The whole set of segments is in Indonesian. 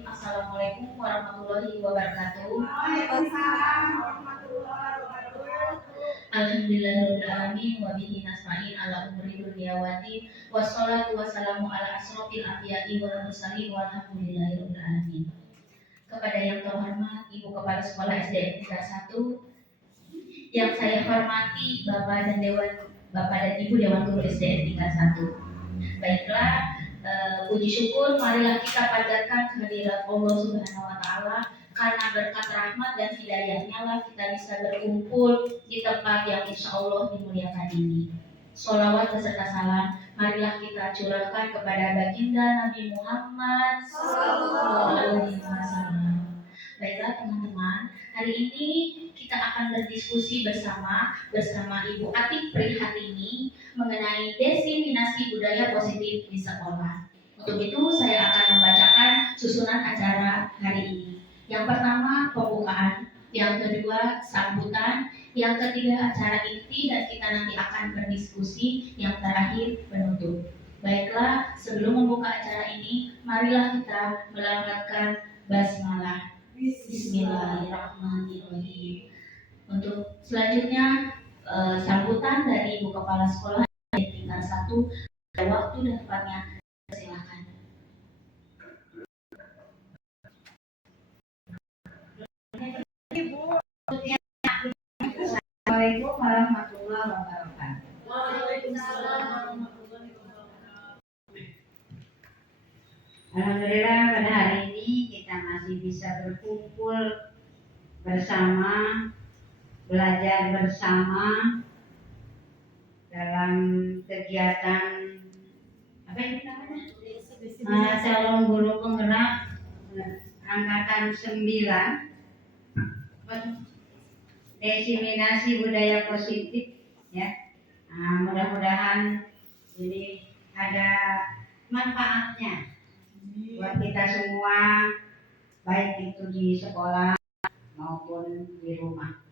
Assalamualaikum warahmatullahi wabarakatuh. Waalaikumsalam warahmatullahi wabarakatuh. Alhamdulillahirabbil alamin wa bihi nasta'in ala umuri dunya waddin. Wassalatu wassalamu ala asrofil anbiya'i wal mursalin walhamdulillahirabbil alamin. Kepada yang terhormat Ibu Kepala Sekolah SDN tingkat 1, yang saya hormati Bapak dan Ibu Dewan Guru SDN tingkat 1. Baiklah, puji syukur marilah kita panjatkan kehadirat Allah Subhanahu wa taala, karena berkat rahmat dan hidayahnya lah kita bisa berkumpul di tempat yang insya Allah dimuliakan ini. Sholawat beserta salam marilah kita curahkan kepada baginda Nabi Muhammad Sallallahu Alaihi Wasallam. Baiklah teman-teman, hari ini kita akan berdiskusi bersama Ibu Atik Prihatini mengenai diseminasi budaya positif di sekolah. Untuk itu saya akan membacakan susunan acara hari ini. Yang pertama pembukaan, yang kedua sambutan, yang ketiga acara inti dan kita nanti akan berdiskusi, yang terakhir penutup. Baiklah, sebelum membuka acara ini, marilah kita melafalkan basmalah. Bismillahirrahmanirrahim. Untuk selanjutnya sambutan dari Ibu Kepala Sekolah tingkat 1, waktu dan tempatnya silakan. Ibu. Assalamualaikum warahmatullahi wabarakatuh. Waalaikumsalam. Alhamdulillah pada hari ini kita masih bisa berkumpul bersama, belajar bersama dalam kegiatan apa ini namanya? Calon guru penggerak angkatan 9, diseminasi budaya positif ya. Mudah-mudahan ini ada manfaatnya buat kita semua, baik itu di sekolah maupun di rumah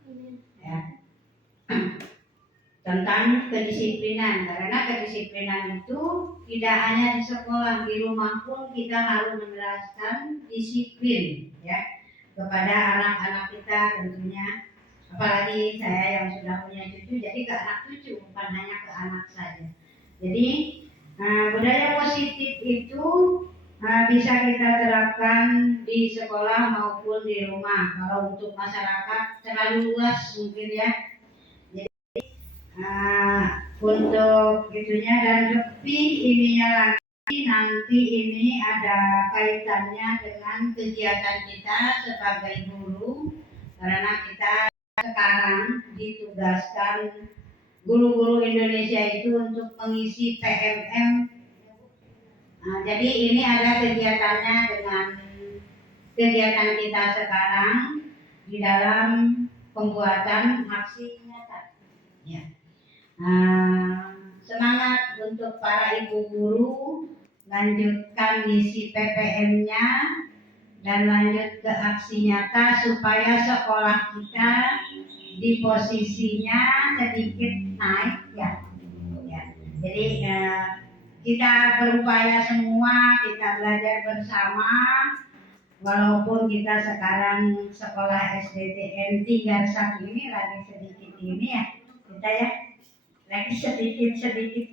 ya. Tentang kedisiplinan, karena kedisiplinan itu tidak hanya di sekolah, di rumah pun kita harus menerapkan disiplin ya kepada anak-anak kita tentunya. Apalagi saya yang sudah punya cucu, jadi ke anak cucu, bukan hanya ke anak saja. Jadi budaya positif itu bisa kita terapkan di sekolah maupun di rumah. Kalau untuk masyarakat terlalu luas mungkin ya. Jadi untuk itunya dan lebih ininya lagi, nanti ini ada kaitannya dengan kegiatan kita sebagai guru, karena kita sekarang ditugaskan guru-guru Indonesia itu untuk mengisi PMM. Jadi ini ada kegiatannya dengan kegiatan kita sekarang di dalam pembuatan aksi nyata. Ya. Semangat untuk para ibu guru, lanjutkan misi PPM-nya dan lanjut ke aksi nyata supaya sekolah kita di posisinya sedikit naik ya. Jadi kita berupaya semua, kita belajar bersama, walaupun kita sekarang sekolah SDN tingkat 1 ini lagi sedikit ini ya, kita ya lagi sedikit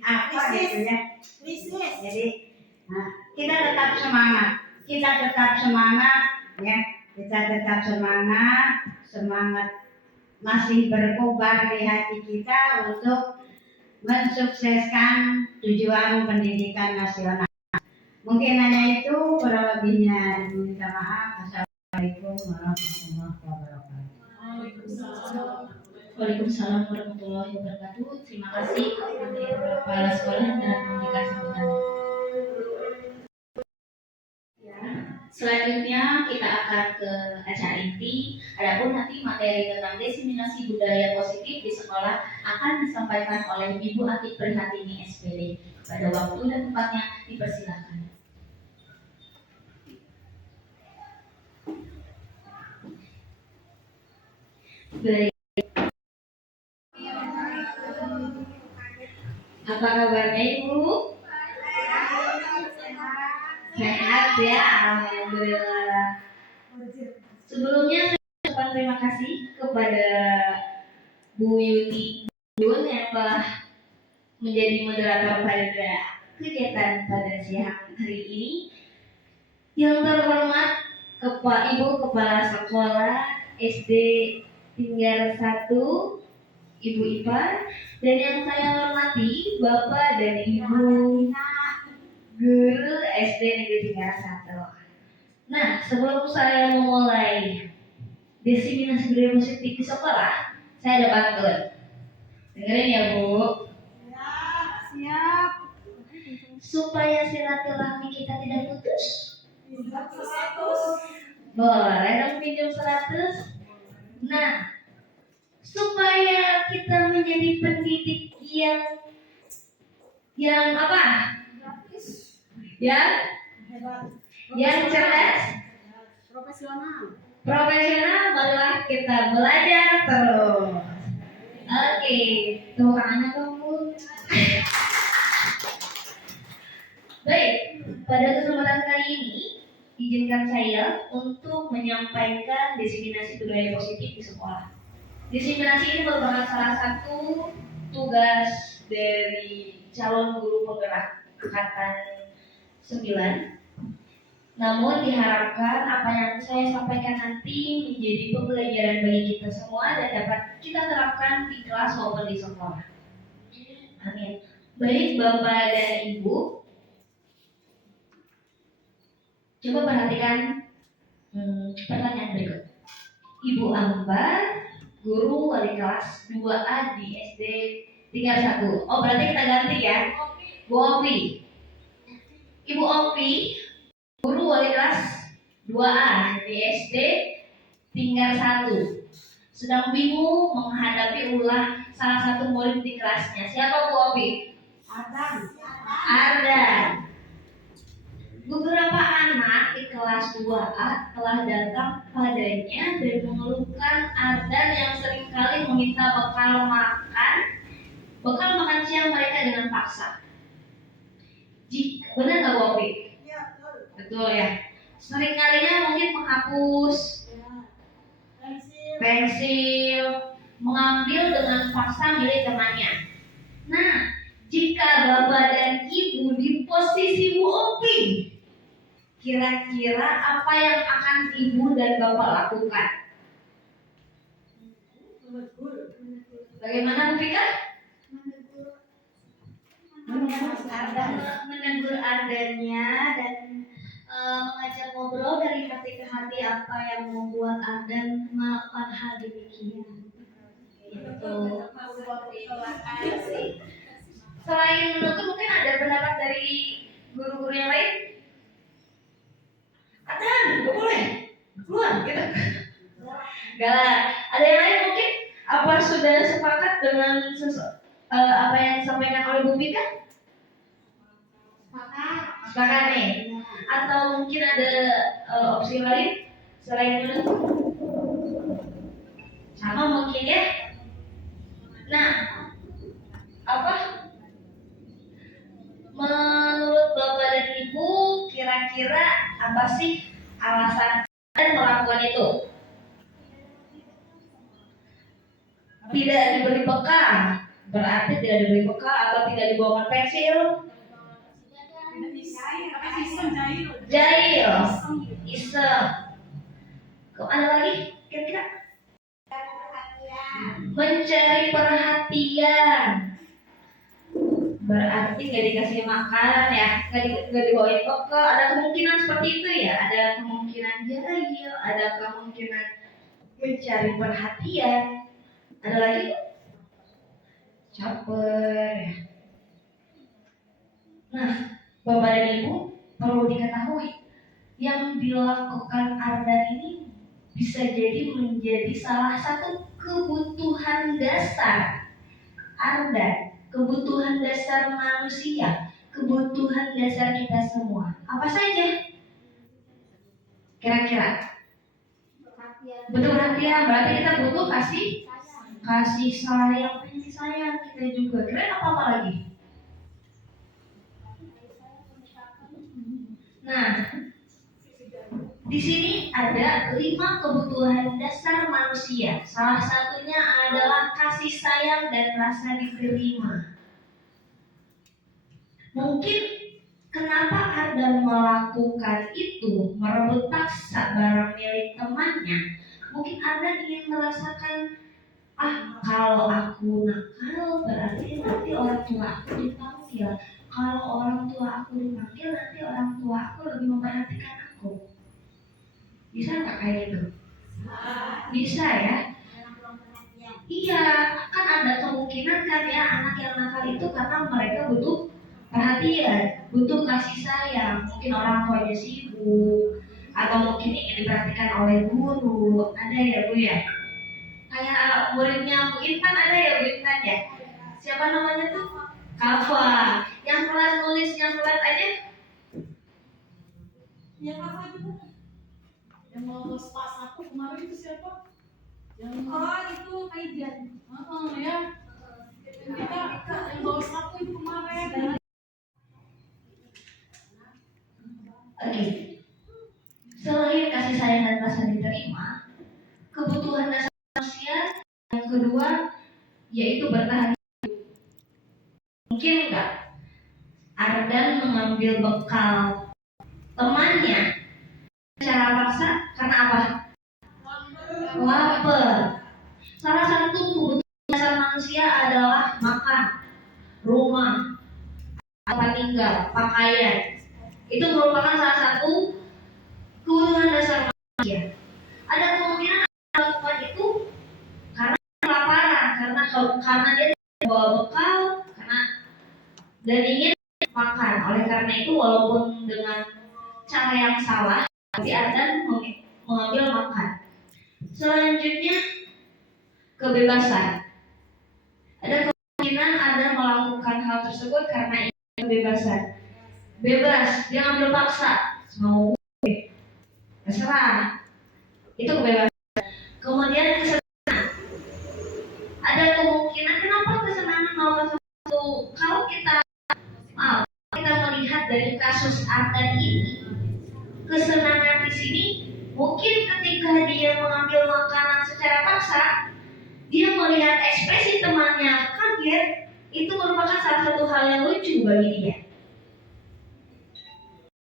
apa gitu ya. Jadi kita tetap semangat ya, kita tetap semangat masih berkobar di hati kita untuk mensukseskan tujuan pendidikan nasional. Mungkin hanya itu, kurang lebihnya minta maaf. Assalamualaikum warahmatullahi wabarakatuh. Waalaikumsalam warahmatullahi wabarakatuh. Terima kasih kepada Kepala Sekolah dan memberikan sambutannya. Selanjutnya kita akan ke acara inti. Adapun nanti materi tentang diseminasi budaya positif di sekolah akan disampaikan oleh Ibu Atik Prihatini SPD. Pada waktu dan tempatnya dipersilakan. Baik. Apa kabarnya Ibu? Sehat ya, alhamdulillah. Sebelumnya saya ucapkan terima kasih kepada Bu Yuti Yun yang telah menjadi moderator pada kegiatan pada siang hari ini. Yang terhormat Ibu Kepala Sekolah SD Tinggar 1 Ibu Ipa, dan yang saya hormati Bapak dan Ibu Guru SD Negeri Tinggal 1. Nah, sebelum saya memulai diseminasi budaya positif di sekolah, saya ada pantun. Dengerin ya Bu. Siap. Supaya silaturahmi kita tidak putus, 100. boleh dong pinjam 100. Nah, supaya kita menjadi pendidik yang apa? Yang cerdas, Profesional. marilah kita belajar terus. Oke, tepuk tangannya dong Bu. Baik, pada kesempatan kali ini izinkan saya untuk menyampaikan diseminasi budaya positif di sekolah. Diseminasi ini merupakan salah satu tugas dari calon guru penggerak angkatan 9. Namun diharapkan apa yang saya sampaikan nanti menjadi pembelajaran bagi kita semua dan dapat kita terapkan di kelas maupun di sekolah. Amin. Baik Bapak dan Ibu, coba perhatikan pertanyaan berikut. Ibu Ambar, guru wali kelas 2A di SD Tinggal 1. Oh, berarti kita ganti ya. Bu Opi. Ibu Opi, guru wali kelas 2A di SD Tinggal 1. Sedang bingung menghadapi ulah salah satu murid di kelasnya. Siapa Bu Opi? Ardan. Beberapa anak di kelas 2A telah datang padanya dan mengeluhkan Ardan yang seringkali meminta bekal makan siang mereka dengan paksa. Benar nggak Bu Opi? Betul ya. Seringkalinya mungkin menghapus pensil, mengambil dengan paksa milik temannya. Nah, jika Bapak dan Ibu di posisi Bu Opi, kira-kira apa yang akan Ibu dan Bapak lakukan? Bagaimana Bu Fika? Menegur Ardannya dan mengajak ngobrol dari hati ke hati apa yang membuat Ardan melakukan hal demikian. Itu. Selain menegur, mungkin ada pendapat dari guru-guru yang lain? Ardan, gak boleh keluar gitu. Galak. Ada yang lain mungkin? Apa sudah sepakat dengan apa yang disampaikan oleh Bu Fika? Sepakat nih. Atau mungkin ada opsi lain selain menegur? Sama mungkin ya. Nah, apa? Menurut Bapak dan Ibu, kira-kira apa sih alasan dan melakukan itu? Tidak diberi bekal, berarti tidak diberi bekal atau tidak dibawakan pensil. Jahil, iseng. Kok ada lagi? Kira-kira? Mencari perhatian. Berarti nggak dikasih makan ya, nggak dibawain bekal. Ada kemungkinan seperti itu ya. Ada kemungkinan jahil, ada kemungkinan mencari perhatian. Ada lagi? Caper ya. Nah, Bapak dan Ibu perlu diketahui yang dilakukan Ardan ini bisa jadi menjadi salah satu kebutuhan dasar Ardan, kebutuhan dasar manusia, kebutuhan dasar kita semua. Apa saja? Kira-kira? Betul perhatian, berarti kita butuh kasih sayang, kasih sayang kita juga. Kira apa lagi? Nah, di sini ada 5 kebutuhan dasar manusia. Salah satunya adalah kasih sayang dan rasa diterima. Mungkin kenapa Ardan melakukan itu, merebut paksa barang milik temannya? Mungkin Ardan ingin merasakan, kalau aku nakal berarti nanti orang tua aku dipanggil. Kalau orang tua aku dipanggil, nanti orang tua aku lebih memperhatikan aku. Bisa nggak kayak gitu? Bisa ya? Iya, kan ada kemungkinan kan ya anak yang nakal itu karena mereka butuh perhatian, butuh kasih sayang. Mungkin orang tuanya sibuk, atau mungkin ingin diperhatikan oleh guru. Ada ya Bu ya? Kayak muridnya Bu Intan ada ya Bu Intan ya? Siapa namanya tuh? Kafa. Yang pelan nulis, yang pelan aja. Ya Kafa juga. Yang mau pas aku kemarin itu siapa? Yang itu Kaijan. Ya. Kita yang bawa sapu itu kemarin. Oke. Selain kasih sayang dan rasa diterima, kebutuhan dasar manusia yang kedua yaitu bertahan hidup. Mungkin enggak Ardan mengambil bekal temannya secara paksa karena apa? Lapar. Salah satu kebutuhan dasar manusia adalah makan, rumah, tempat tinggal, pakaian. Itu merupakan salah satu kebutuhan dasar manusia. Ada kemungkinan melakukan itu karena kelaparan, karena dia tidak bawa bekal, dan ingin makan. Oleh karena itu, walaupun dengan cara yang salah, tapi Ardan mengambil makan. Selanjutnya, kebebasan. Ada kemungkinan Ardan melakukan hal tersebut karena ingin kebebasan. Bebas, dia ngambil paksa, mau gue, terserah. Itu kebebasan. Kemudian kesenangan. Ada kemungkinan kenapa kesenangan melakukan sesuatu? Kalau kita melihat dari kasus Ardan ini, kesenangan di sini mungkin ketika dia mengambil makanan secara paksa, dia melihat ekspresi temannya kaget, itu merupakan salah satu hal yang lucu bagi dia.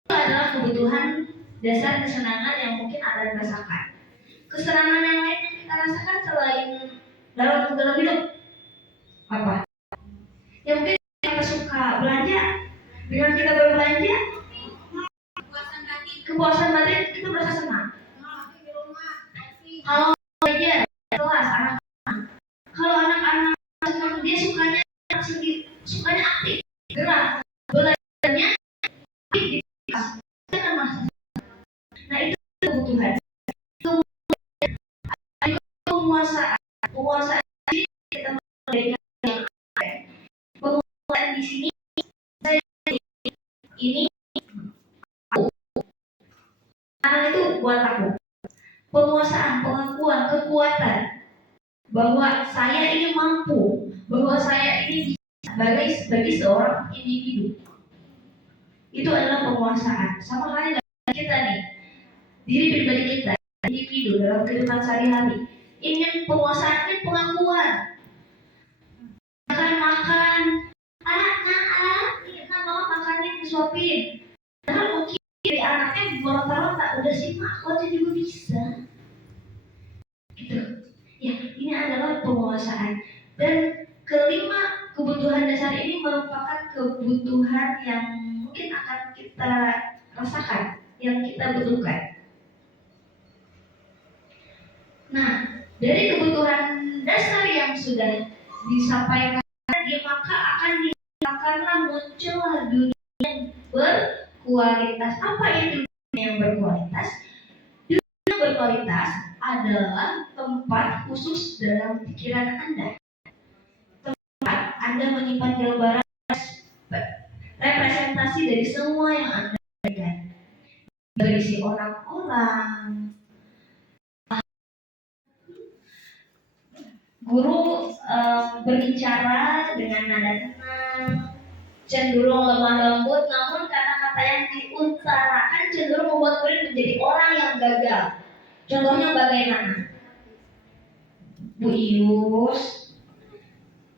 Itu adalah kebutuhan dasar kesenangan yang mungkin Ardan rasakan. Kesenangan yang lain yang kita rasakan selain dalam hidup apa? Ya mungkin kita suka belanja. Dengan kita berbelanja, kepuasan batin itu merasa senang. Kalau aja kelas anak-anak, kalau anak-anak senang, dia sukanya aktif, gerak, belajarnya aktif, dia akan merasa senang. Nah itu kebutuhan. Penguasaan ini kita memberikan yang ada. Penguasaan di sini ini aku. Karena itu buat aku. Penguasaan, pengakuan, kekuatan bahwa saya ini mampu, bahwa saya ini bisa bagi seorang individu. Itu adalah penguasaan. Sama halnya dengan kita nih, diri pribadi kita, individu dalam kehidupan sehari-hari. Ingin penguasaan, ini pengakuan. Makan, mau makannya disuapin. Karena mungkin dari anaknya berontak-ontak, udah sih mak, aku aja juga bisa. Gitu. Ya, ini adalah penguasaan. Dan kelima, kebutuhan dasar ini merupakan kebutuhan yang mungkin akan kita rasakan, yang kita butuhkan. Nah, dari kebutuhan dasar yang sudah disampaikan tadi, maka akanlah muncullah dunia yang berkualitas. Apa itu dunia yang berkualitas? Dunia yang berkualitas adalah tempat khusus dalam pikiran Anda. Tempat Anda menyimpan gambaran representasi dari semua yang Anda berikan. Berisi orang-orang. Guru berbicara dengan nada tenang, cenderung lemah lembut, namun kata-kata yang diutarakan cenderung membuat murid menjadi orang yang gagal. Contohnya bagaimana?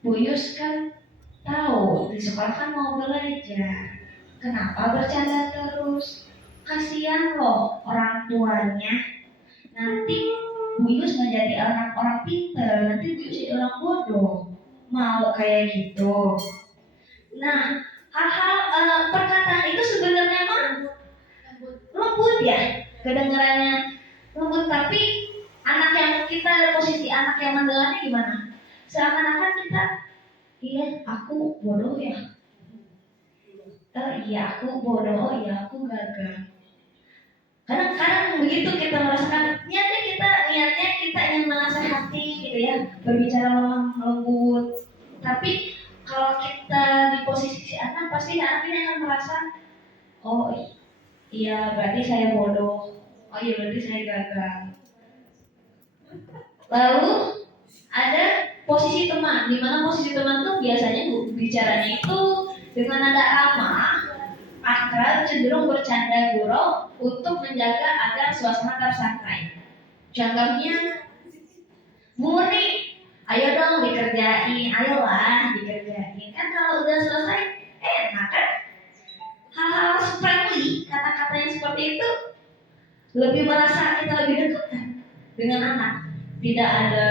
Bu Yus kan tahu di sekolah kan mau belajar. Kenapa bercanda terus? Kasihan loh orang tuanya. Nanti Bu Yus menjadi orang pintar, nanti Bu Yus jadi orang bodoh. Mau kayak gitu. Nah, hal-hal perkataan itu sebenarnya mah lembut ya, kedengarannya lembut, tapi anak yang kita ada posisi anak yang mendengarnya gimana? Seakan-akan kita, iya aku bodoh ya, iya aku bodoh, oh iya aku gagal. Kadang-kadang begitu kita merasakan niatnya kita ingin menasehati gitu ya, berbicara lembut, tapi kalau kita di posisi si anak, pasti anak ini akan merasa, oh iya berarti saya bodoh, oh iya berarti saya gagal. Lalu ada posisi teman, di mana posisi teman tuh biasanya bicaranya itu dengan nada ramah, akrab, cenderung bercanda gurau untuk menjaga agar suasana tersantai. Contohnya, Bu Murni, ayo dong dikerjain, ayolah dikerjain. Kan kalau udah selesai, enak kan? Hal-hal friendly, kata-kata yang seperti itu lebih merasa kita lebih dekat kan dengan anak. Tidak ada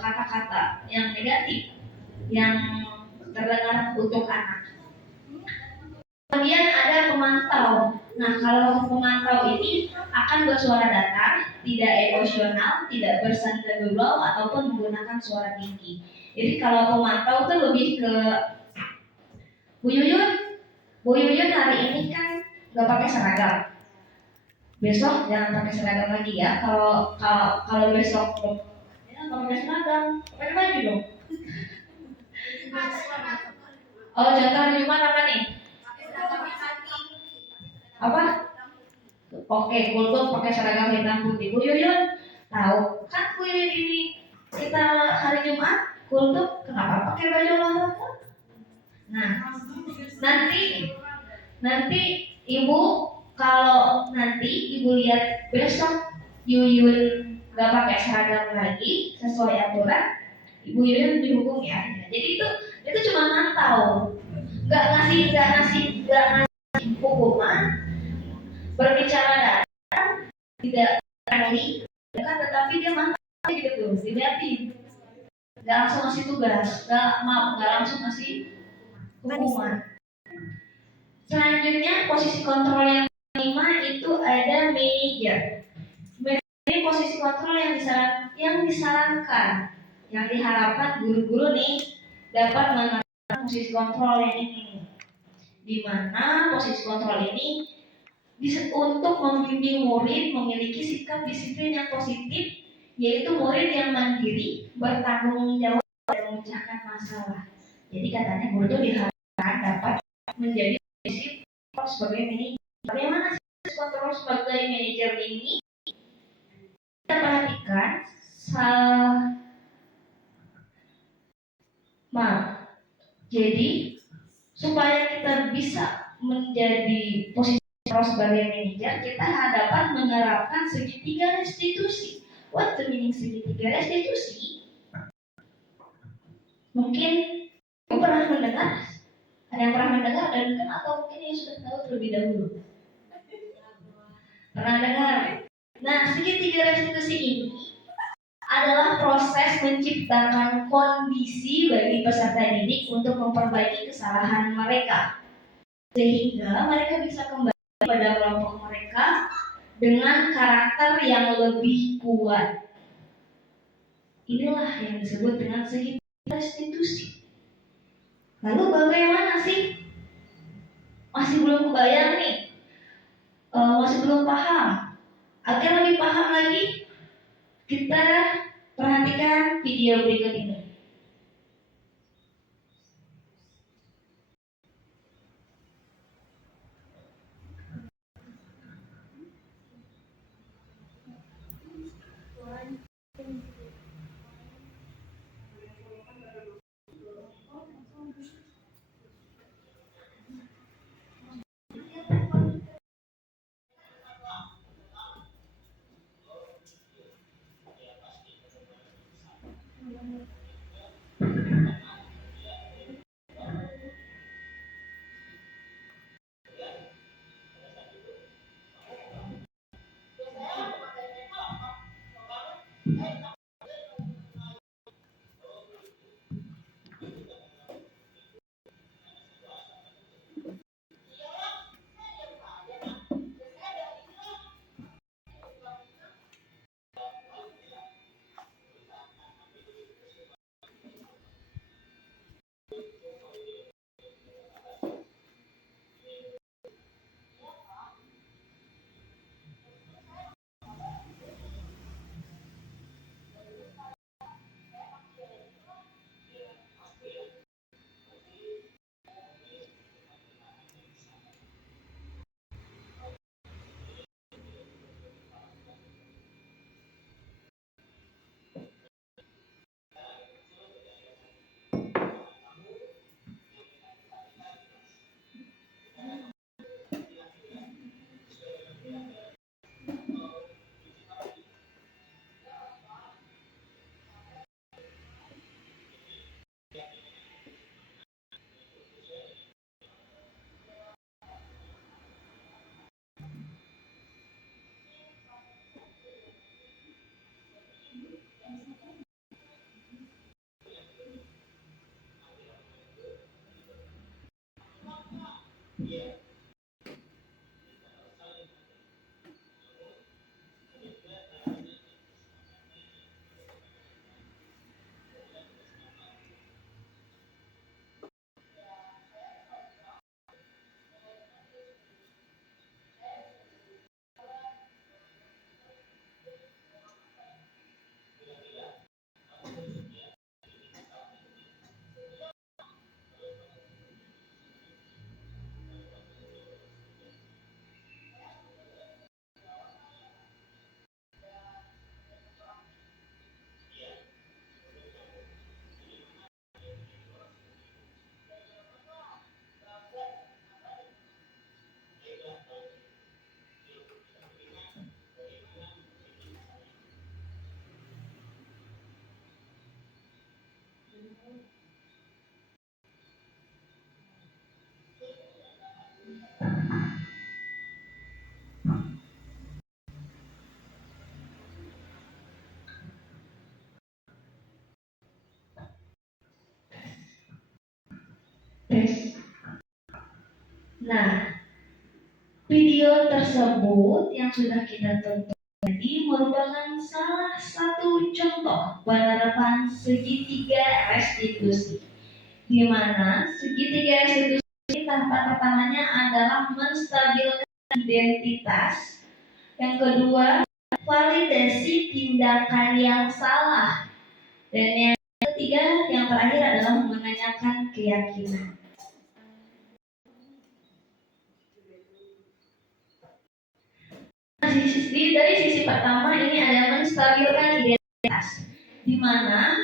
kata-kata yang negatif yang terdengar untuk anak. Kemudian ada pemantau. Nah, kalau pemantau ini akan bersuara datar, tidak emosional, tidak bersanda gurau ataupun menggunakan suara tinggi. Jadi kalau pemantau itu lebih ke Bu Yuyun hari ini kan nggak pakai seragam. Besok jangan pakai seragam lagi ya. Kalau besok ya nggak pakai seragam, pakai baju dong. Oh, contoh Jumat apa nih? Apa? Oke, kultum pakai seragam hitam putih. Bu Yuyun tahu kan Bu Yuyun ini kita hari Jumat kultum kenapa pakai baju olahraga? Nah, nanti ibu kalau nanti ibu lihat besok Yuyun gak pakai seragam lagi sesuai aturan, ibu Yuyun dihukum ya. Jadi itu cuma mantau, gak ngasih hukuman, berbicara datar, tidak friendly, kan, tetapi dia mantap gitu tuh, dilihatin, gak langsung ngasih tugas, gak langsung ngasih hukuman. Selanjutnya posisi kontrol yang kelima itu ada manajer. Ini posisi kontrol yang disarankan, yang diharapkan guru-guru nih dapat menerapkan posisi kontrol yang ini. Di mana posisi kontrol ini bisa untuk membimbing murid memiliki sikap disiplin yang positif, yaitu murid yang mandiri, bertanggung jawab dan memecahkan masalah. Jadi katanya guru itu diharapkan dapat menjadi posisi sebagai manajer. Bagaimana sih kontrol sebagai manajer ini? Kita perhatikan jadi supaya kita bisa menjadi posisi kontrol sebagai manajer, kita dapat menerapkan segitiga restitusi. What the meaning segitiga restitusi? Mungkin pernah mendengar? Ada yang pernah mendengar dan atau mungkin yang sudah tahu terlebih dahulu? Pernah dengar? Nah, segitiga restitusi ini adalah proses menciptakan kondisi bagi peserta didik untuk memperbaiki kesalahan mereka, sehingga mereka bisa kembali pada kelompok mereka dengan karakter yang lebih kuat. Inilah yang disebut dengan segitiga restitusi. Lalu bagaimana sih? Masih belum kebayang nih? Masih belum paham? Agar lebih paham lagi, kita perhatikan video berikut ini. Tes. Nah, video tersebut yang sudah kita tonton tadi merupakan salah satu contoh penerapan segitiga restitusi, di mana segitiga restitusi tahapan pertamanya adalah menstabilkan identitas, yang kedua validasi tindakan yang salah, dan yang ketiga yang terakhir adalah menanyakan keyakinan. Dari sisi pertama ini ada menstabilkan identitas, di mana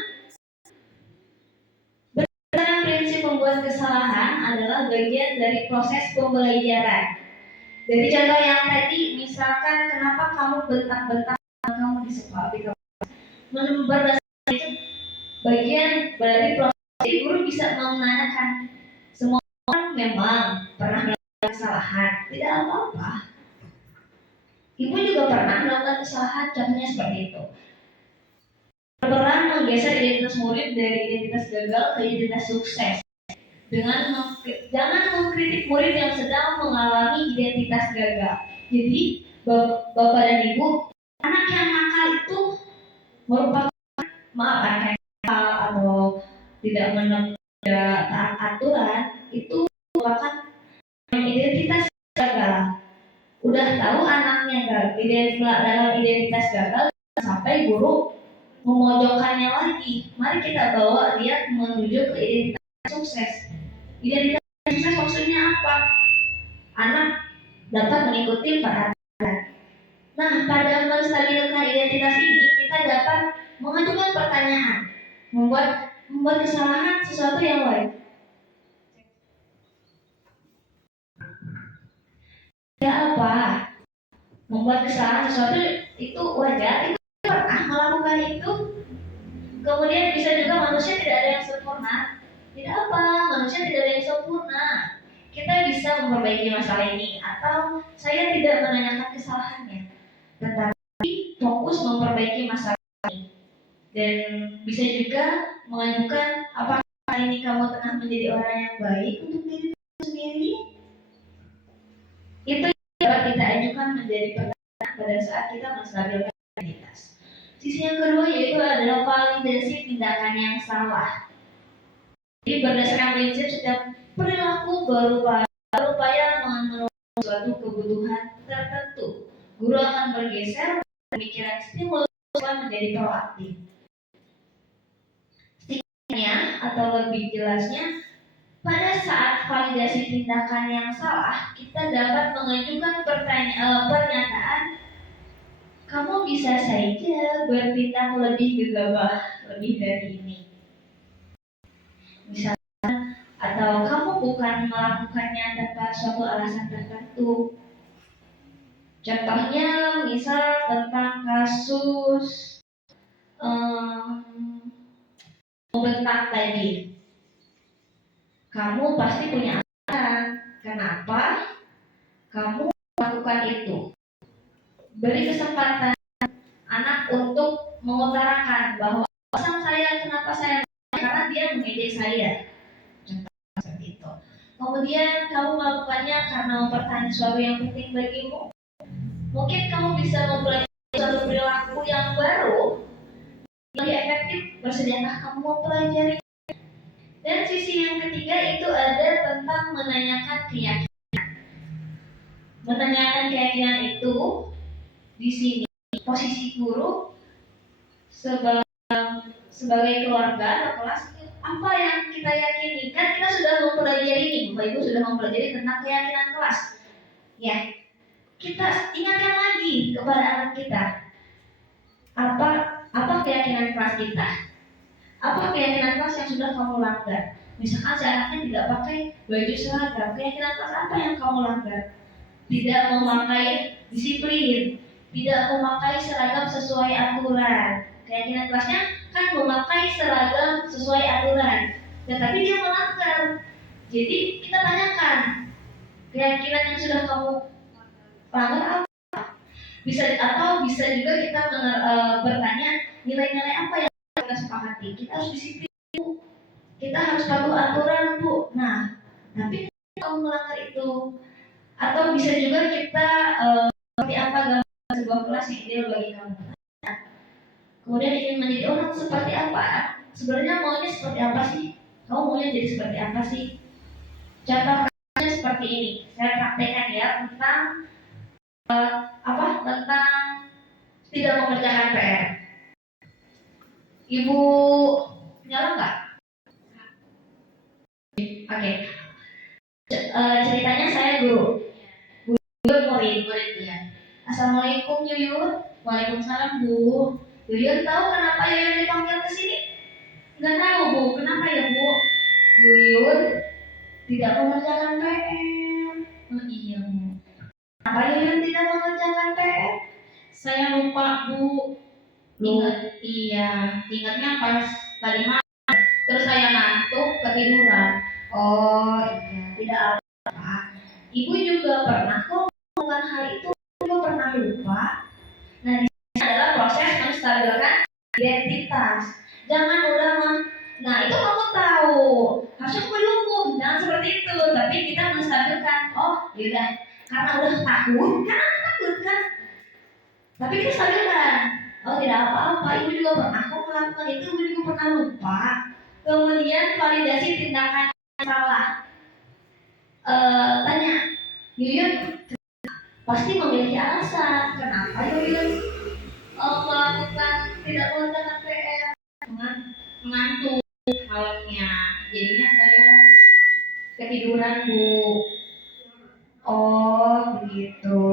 berdasarkan prinsip membuat kesalahan adalah bagian dari proses pembelajaran. Dari contoh yang tadi, misalkan kenapa kamu bentak-bentak kamu di sekolah, berdasarkan itu bagian dari proses. Jadi guru bisa menanyakan, semua orang memang pernah melakukan kesalahan, tidak apa-apa. Ibu juga pernah melakukan kesalahan, contohnya seperti itu. Berperan menggeser identitas murid dari identitas gagal ke identitas sukses. Jangan mengkritik murid yang sedang mengalami identitas gagal. Jadi, Bapak dan Ibu, anak yang nakal itu merupakan anak yang nakal atau tidak taat aturan, itu merupakan identitas gagal. Udah tahu anaknya dalam identitas gagal, sampai guru memojokkannya lagi. Mari kita bawa dia menuju ke identitas sukses. Identitas sukses maksudnya apa? Anak dapat mengikuti peraturan. Nah, pada menstabilkan identitas ini kita dapat mengajukan pertanyaan, membuat kesalahan sesuatu yang baik. Ya apa? Membuat kesalahan sesuatu itu wajar, itu pernah melakukan itu. Kemudian bisa juga manusia tidak ada yang sempurna. Tidak apa, manusia tidak ada yang sempurna. Kita bisa memperbaiki masalah ini, atau saya tidak menanyakan kesalahannya, tetapi fokus memperbaiki masalah ini. Dan bisa juga mengajukan, apakah ini kamu tengah menjadi orang yang baik untuk diri kamu sendiri? Itu dapat kita ajukan menjadi pertanyaan pada saat kita menstabilkan identitas. Sisi yang kedua yaitu adalah validasi tindakan yang salah. Jadi berdasarkan prinsip setiap perilaku berupaya memenuhi suatu kebutuhan tertentu, guru akan bergeser pemikiran stimulus menjadi proaktif. Singkatnya atau lebih jelasnya, pada saat validasi tindakan yang salah, kita dapat mengajukan pernyataan, kamu bisa saja bertindak lebih gegabah, lebih dari ini. Misalnya, atau kamu bukan melakukannya tanpa suatu alasan tertentu. Contohnya, misal tentang kasus membentak tadi. Kamu pasti punya alasan kenapa kamu melakukan itu. Beri kesempatan anak untuk mengutarakan bahwa alasan saya kenapa saya karena dia mengejek saya. Contoh seperti itu. Kemudian kamu melakukannya karena mempertahankan sesuatu yang penting bagimu. Mungkin kamu bisa mempelajari suatu perilaku yang baru, lebih efektif. Bersediakah kamu mempelajari? Dan sisi yang ketiga itu ada tentang menanyakan keyakinan. Menanyakan keyakinan itu di sini posisi guru sebagai keluarga atau kelas, apa yang kita yakini? Kan kita sudah mempelajari ini, Bapak Ibu sudah mempelajari tentang keyakinan kelas. Ya, kita ingatkan lagi kepada anak kita, apa keyakinan kelas kita? Apa keyakinan kelas yang sudah kamu langgar? Misalkan anaknya tidak pakai baju seragam, keyakinan kelas apa yang kamu langgar? Tidak memakai disiplin, tidak memakai seragam sesuai aturan. Keyakinan kelasnya kan memakai seragam sesuai aturan, tetapi dia melanggar. Jadi kita tanyakan, keyakinan yang sudah kamu langgar apa? Bisa juga kita bertanya, nilai-nilai apa yang kita sepakati. Kita harus disiplin, Bu. Kita harus patuh aturan, Bu. Nah, Tapi kalau melanggar itu, atau bisa juga kita seperti apa gambar sebuah kelas yang ideal bagi kamu. Kemudian ingin menjadi orang seperti apa? Sebenarnya maunya seperti apa sih? Kamu maunya jadi seperti apa sih? Contoh kasusnya seperti ini. Saya praktekkan ya tentang tentang tidak mengerjakan PR. Ibu nyala nggak? Oke. Ceritanya saya guru murid ya. Assalamualaikum Yuyun. Waalaikumsalam Bu. Yuyun tahu kenapa Yuyun dipanggil ke sini? Nggak tahu Bu. Kenapa ya Bu? Yuyun tidak mengerjakan PR. Oh iya Bu. Kenapa Yuyun tidak mengerjakan PR? Saya lupa Bu. Ingatnya pas tadi malam. Terus saya ngantuk, ketiduran. Oh iya, tidak apa. Ibu juga pernah kok melakukan hal itu, juga pernah lupa. Nah, di sini adalah proses menstabilkan identitas. Jangan udah nah itu kamu tahu, harusnya kamu dukung, jangan seperti itu. Tapi kita menstabilkan, oh yaudah, karena udah takut kan. Tapi kita stabilkan, oh tidak apa-apa, ibu juga pernah kok melakukan itu, ibu juga pernah lupa. Kemudian validasi tindakan salah. Tanya, Yuyun pasti memiliki alasan kenapa Yuyun tidak mengerjakan PR, mengantuk malamnya, jadinya saya ketiduran Bu. Oh begitu.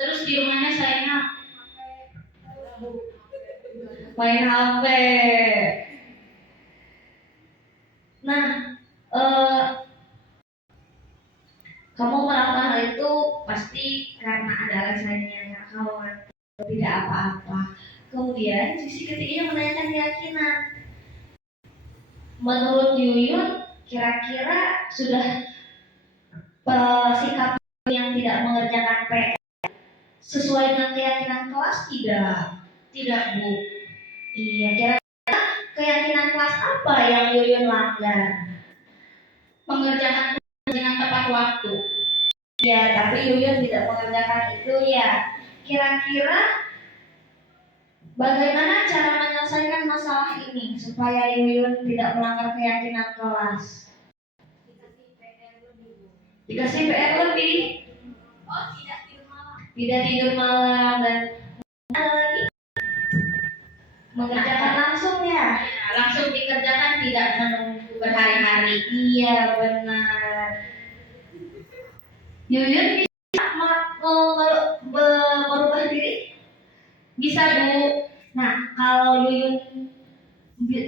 Terus di rumahnya saya main HP. Nah, kamu melakukan hal itu pasti karena ada alasannya, kamu tidak apa-apa. Kemudian sisi ketiganya menanyakan keyakinan. Menurut Yuyun, kira-kira sudah sikap yang tidak mengerjakan PR sesuai dengan keyakinan kelas tidak Bu. Iya, kira-kira keyakinan kelas apa yang Yuyun langgar? Mengerjakan dengan tepat waktu. Ya, tapi Yuyun tidak mengerjakan itu ya. Kira-kira bagaimana cara menyelesaikan masalah ini supaya Yuyun tidak melanggar keyakinan kelas? Dikasih PR lebih. Oh, tidak tidur malam dan ada lagi mengerjakan langsung ya. Langsung dikerjakan, tidak menunggu berhari-hari. Iya benar. Yuyun bisa merubah diri? Bisa Bu. Nah kalau Yuyun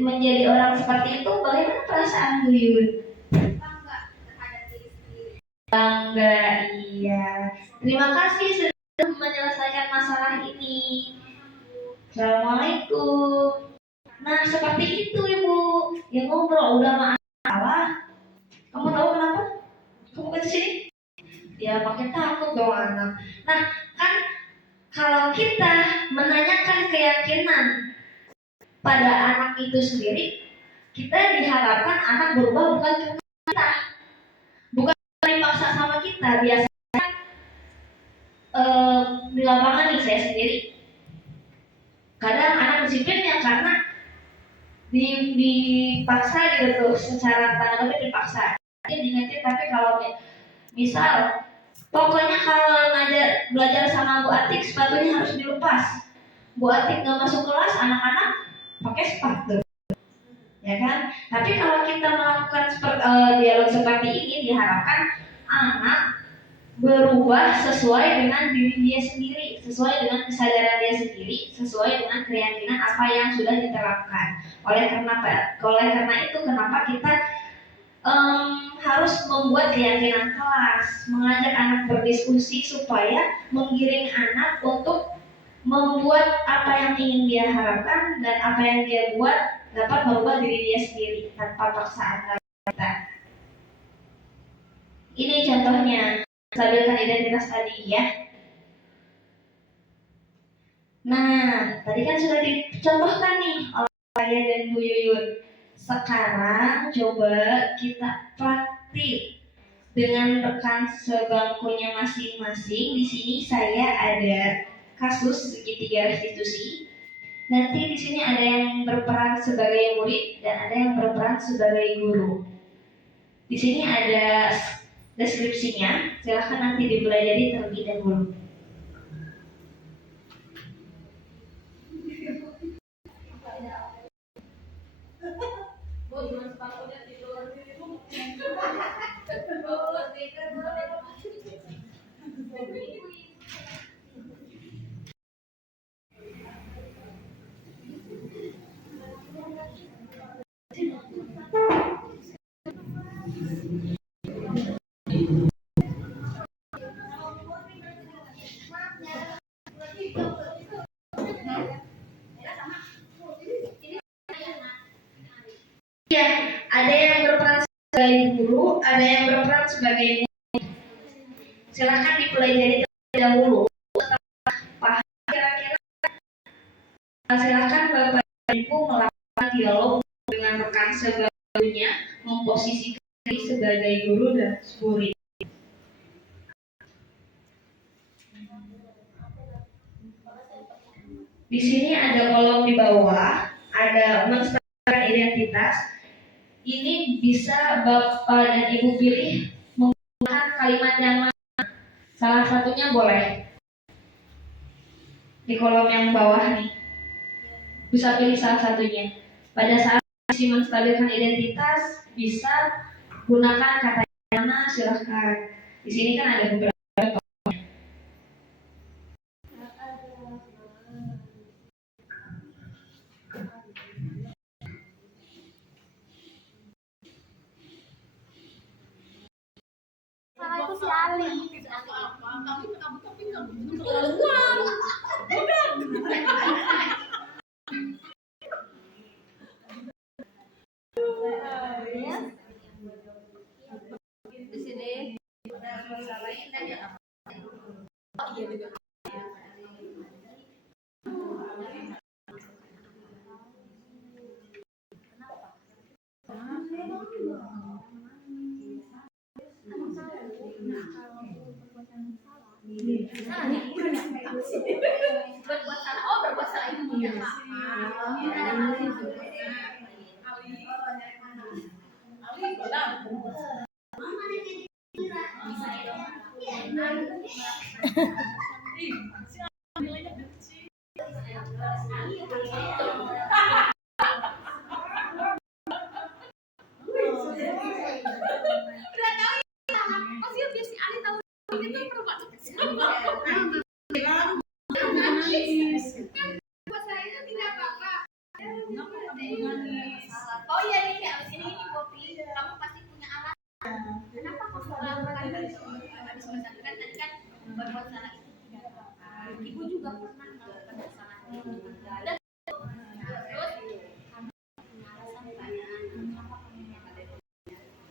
menjadi orang seperti itu, bagaimana perasaan Yuyun? Bangga terhadap diri sendiri. Bangga, iya. Terima kasih sudah menyelesaikan masalah ini. Assalamualaikum. Nah seperti itu Ibu. Ya ngobrol udah masalah. Kamu tahu kenapa? Kamu ke sini? Ya makin takut dong anak. Nah kan kalau kita menanyakan keyakinan pada anak itu sendiri, kita diharapkan anak berubah bukan karena kita, bukan dipaksa sama kita. Biasanya di lapangan nih saya sendiri, kadang anak disiplinnya karena dipaksa gitu tuh, secara tanda kutip dipaksa. Dia diingetin, tapi kalau misal pokoknya kalau belajar sama Bu Atik sepatunya harus dilepas. Bu Atik nggak masuk kelas, anak-anak pakai sepatu, ya kan? Tapi kalau kita melakukan dialog seperti ini, diharapkan anak berubah sesuai dengan diri dia sendiri, sesuai dengan kesadaran dia sendiri, sesuai dengan keyakinan apa yang sudah diterapkan. Oleh karena itu, kenapa kita harus membuat keyakinan kelas, mengajak anak berdiskusi supaya menggiring anak untuk membuat apa yang ingin dia harapkan dan apa yang dia buat dapat merubah diri dia sendiri tanpa paksaan kita. Ini contohnya, stabilkan identitas tadi ya. Nah, tadi kan sudah dicontohkan nih oleh saya dan Bu Yuyun. Sekarang coba kita praktek aktif dengan rekan sebangkunya masing-masing. Di sini saya ada kasus segitiga restitusi. Nanti di sini ada yang berperan sebagai murid dan ada yang berperan sebagai guru. Di sini ada deskripsinya. Silahkan nanti dipelajari terlebih dahulu. Ya, ada yang berperan sebagai guru, ada yang berperan sebagai murid. Silahkan dipelajari terlebih dahulu. Setelah paham kira-kira, silahkan Bapak Ibu melakukan dialog dengan rekan sebelumnya, memposisikan diri sebagai guru dan murid. Di sini ada kolom di bawah, ada menstabilkan identitas. Ini bisa Bapak dan Ibu pilih menggunakan kalimat yang mana. Salah satunya boleh di kolom yang bawah nih. Bisa pilih salah satunya. Pada saat isi menstabilkan identitas, bisa gunakan kata yang mana, silahkan. Di sini kan ada beberapa. Salah itu si Ali. Tapi keterlaluan. Di sini berbuat salah. Oh, berbuat salah itu punya oh iya ini abis ini Bopi, kamu pasti punya alasan. Kenapa kamu melakukan itu? Habis mensaksikan tadi kan berbuat salah itu tidak apa-apa. Ibu juga pernah melakukan kesalahan itu. Dan terus kamu punya alasan pertanyaan kenapa kamu melakukan itu.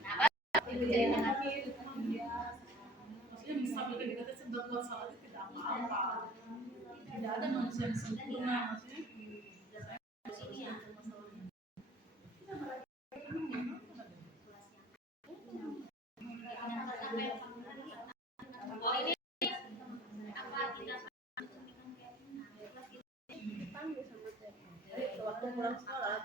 Nah, apa itu jadi hati itu dia. Maksudnya bisa kita berbuat salah itu tidak apa-apa. Tidak ada manusia yang sempurna maksudnya. Pulang sekolah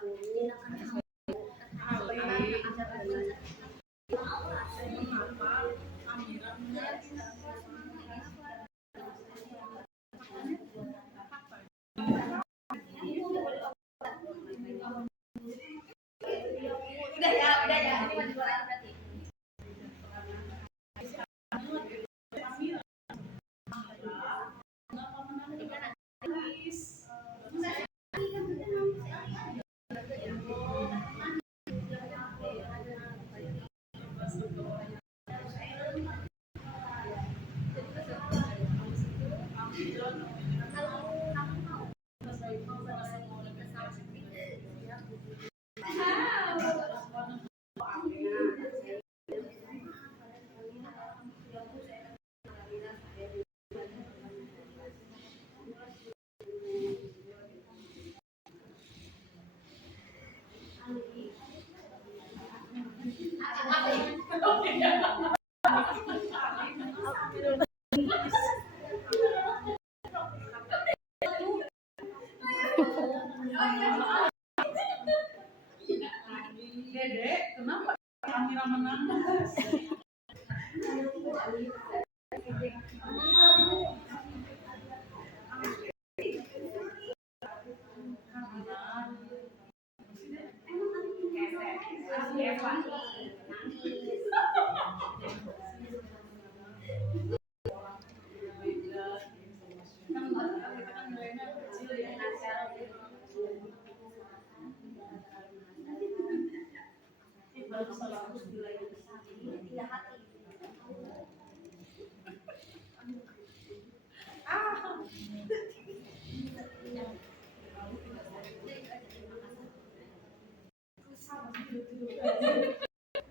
udah ya ini wajib berarti. Dedek, kenapa Amira menang?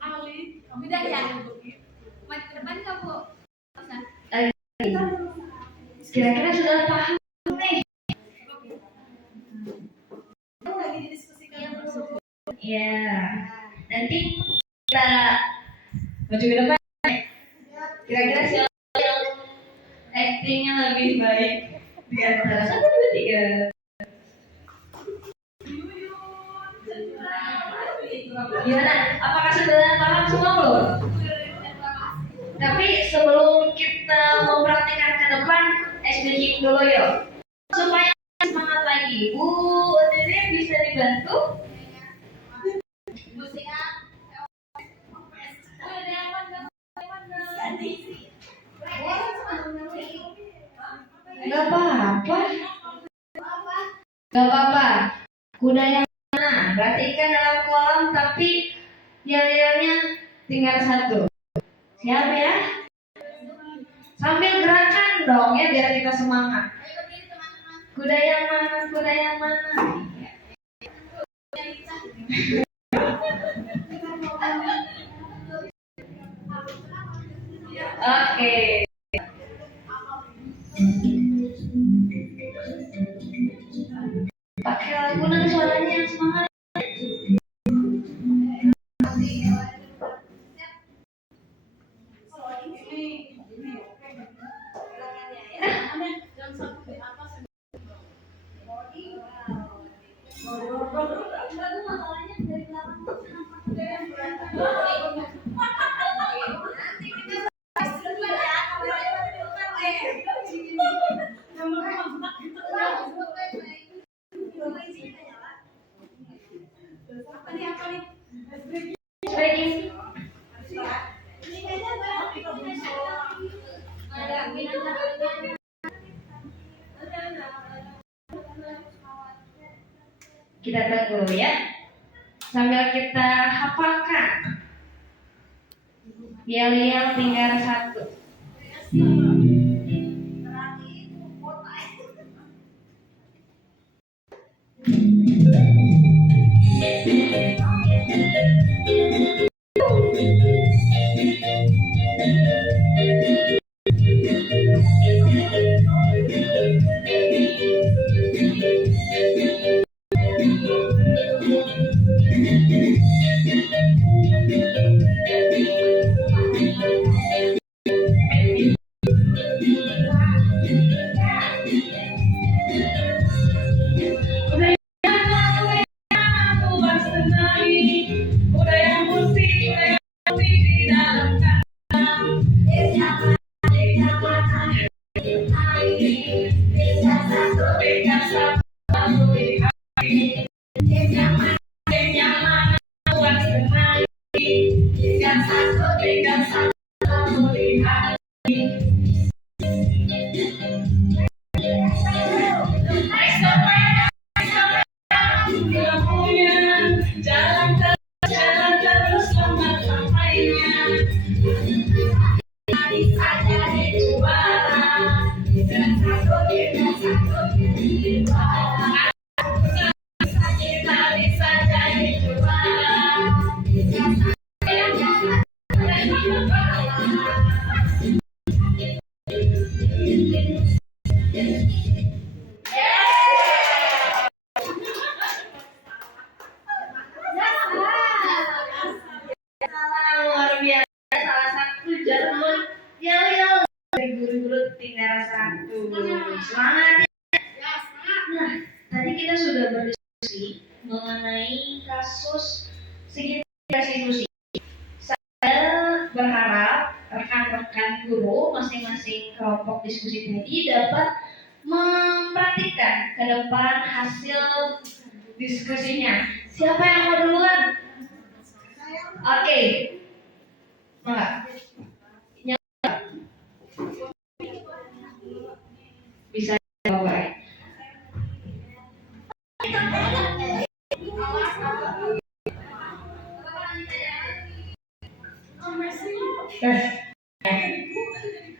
Ali, kamu Udah ya? Maju ke depan nggak, Bu? Kira-kira sudah paham nih? Lagi didiskusikan dulu. Ya, nanti kita maju ke depan. Kira-kira siapa yang actingnya lebih baik di antara 1, 2, 3? Gimana? Apakah sudah paham semua belum? Tapi sebelum kita mempraktikkan ke depan, explaining dulu yuk. Supaya semangat lagi, Bu Dede bisa dibantu? Gak apa-apa. Gak apa-apa. Kuda yang mana? Berarti ikan dalam kolam tapi yel-yelnya tinggal 1. Siap ya? Sambil gerakan dong ya biar kita semangat. Kuda yang mana? Kuda yang mana? Oke. Pakai lagu nanti suaranya yang semangat. Breaking. Kita tunggu ya. Sambil kita hafalkan. Yel-yel tinggal 1. Luar biasa. satu. Semangat ya. Nah, tadi kita sudah berdiskusi mengenai kasus segitiga restitusi. Saya berharap rekan-rekan guru masing-masing kelompok diskusi tadi dapat mempraktikkan ke depan hasil diskusinya. Siapa yang mau duluan? Oke. Mbak. Bisa jawab.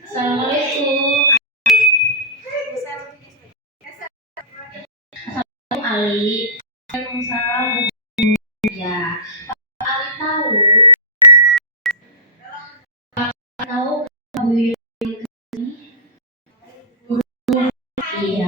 Assalamualaikum. Assalamualaikum Ali. Waalaikumsalam. Ya, Pak Ali tahu Bu Yuyun iya.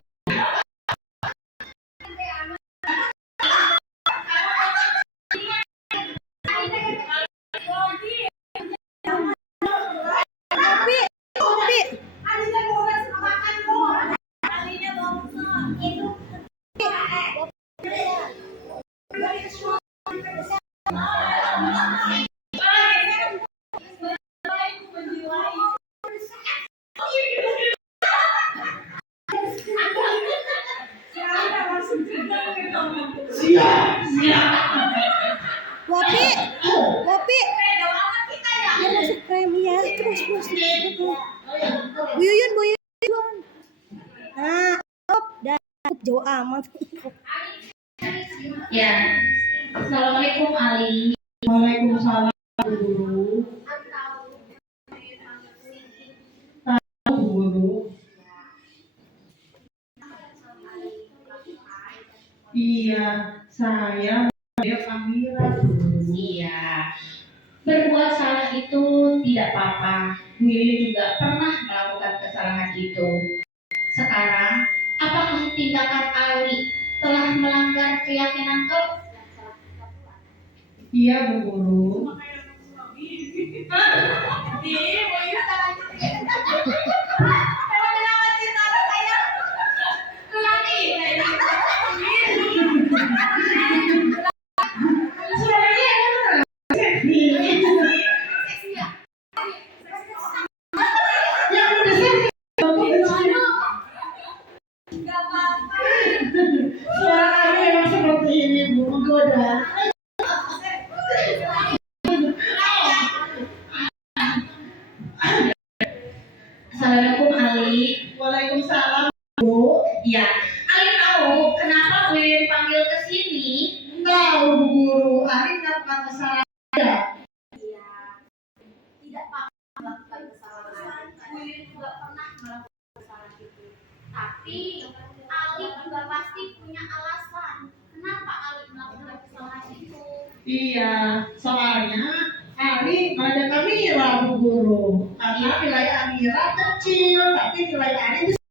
Kopi. Dia masuk frame ya. Terus. Bu Yuyun. Nah, dah jauh amat. Ya. Assalamualaikum Ali. Waalaikumsalam guru. Tahu guru. Iya, saya model Amira guru. Iya. Berbuat salah itu tidak apa-apa. Bu Yuyun juga pernah melakukan kesalahan itu. Sekarang, apakah tindakan Ali telah melanggar keyakinan kau? Iya Bu Guru. Suara kami memang seperti ini Bu, menggoda. Assalamualaikum Ali. Waalaikumsalam Bu. Ya, Ali tahu kenapa Bu Yuyun panggil ke sini? Tahu Bu Guru, Ari melakukan kesalahan. Tidak apa-apa melakukan kesalahan. Bu Yuyun juga pernah melakukan kesalahan itu. Tapi Ali juga pasti punya alasan kenapa Ali melakukan kesalahan itu. Iya, soalnya Ari ada Amira Bu Guru. Karena nilai Amira kecil, tapi nilai Ari besar.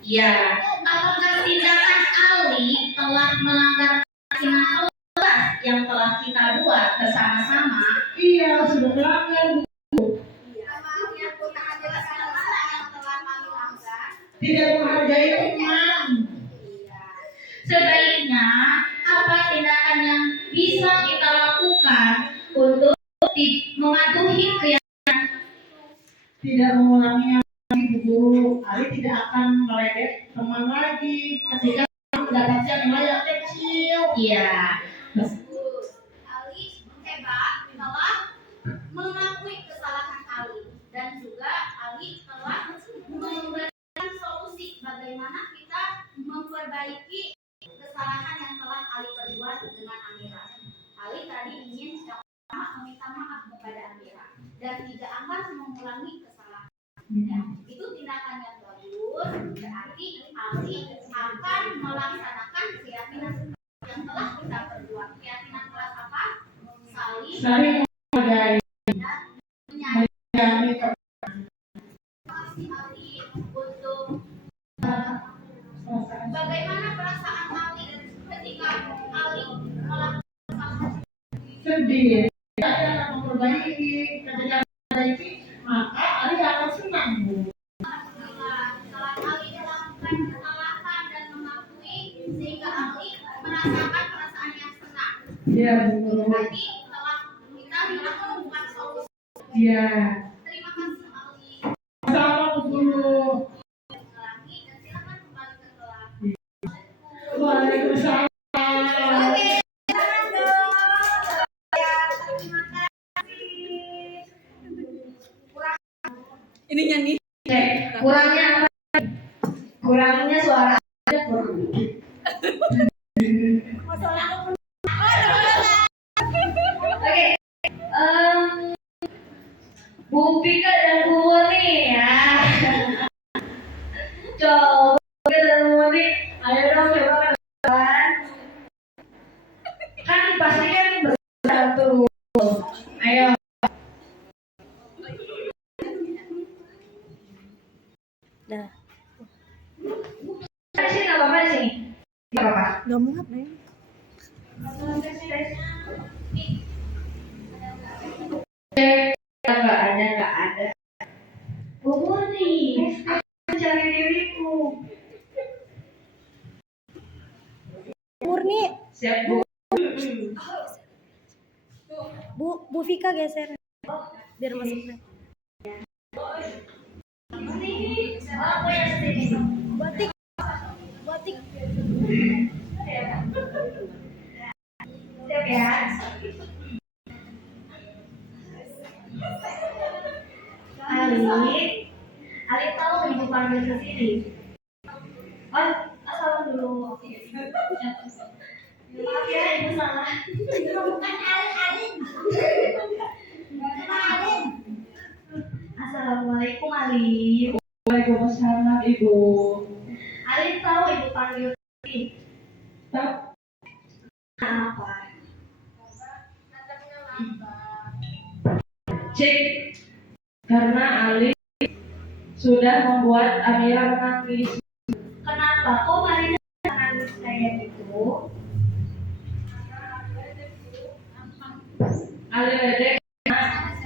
Ya, apakah tindakan Ali telah melanggar keyakinan Allah yang telah kita buat bersama-sama? Iya, sudah melanggar Bu. Tidak menghargai teman. Sebaiknya apa tindakan yang bisa kita lakukan untuk mematuhi keyakinan? Tidak mengulangi lagi Bu Guru. Ari tidak akan meledek teman lagi ketika mendapatkan nilai yang kecil. Iya. Ali hebat telah mengakui kesalahan Ali dan juga Ali telah memberikan solusi bagaimana kita memperbaiki kesalahan yang telah Ali perbuat dengan Amira. Ali tadi ingin meminta maaf kepada Amira dan tidak akan mengulangi kesalahan. Ya, itu tindakan yang bagus. Berarti Ali akan melaksanakan keyakinan yang telah kita perbuat. Keyakinan kelas apa? Saling menghargai. menyayangi. Kasih Ali untuk bagaimana perasaan Ali ketika Ali melakukan kesalahan. Sedih. Ari akan memperbaiki. Ketika memperbaiki, maka Ari akan senang Bu. Setelah Iya, Bu Guru. Tapi telah kita bilang bukan solusi. Iya. Terima kasih Ali. Sama Bu Guru. Lagi dan silakan kembali ke kelas. Waalaikumsalam. Ini nyanyi. Kurangnya apa? Kurangnya suara aja kurang. Oke, Bu Pika dan Bu Murni ya. Coba Bu Pika dan Bu Murni, ayo dong coba kan. Kan pasti kan bersalah tuh. Ayo. Nah, Di sini nggak apa-apa di sini. Nggak apa-apa. nggak muat, Neng. Nggak ada. Bu Murni, cari diriku. Murni, Siap Bu. Bu Vika geser. Biar masuk. Aku yang sini. Batik. Batik. Siap ya. Ali tahu ibu panggil ke sini. Oh, asal dulu. Maaf ya, ibu salah. Bukan Alin. Assalamualaikum Ali. Waalaikumsalam Ibu. Ali tahu ibu panggil ke sini. Tahu? Apa? Cek. Karena Ali sudah membuat Amira menangis. Kenapa kok Marina nangis kayak gitu? Ali ledek karena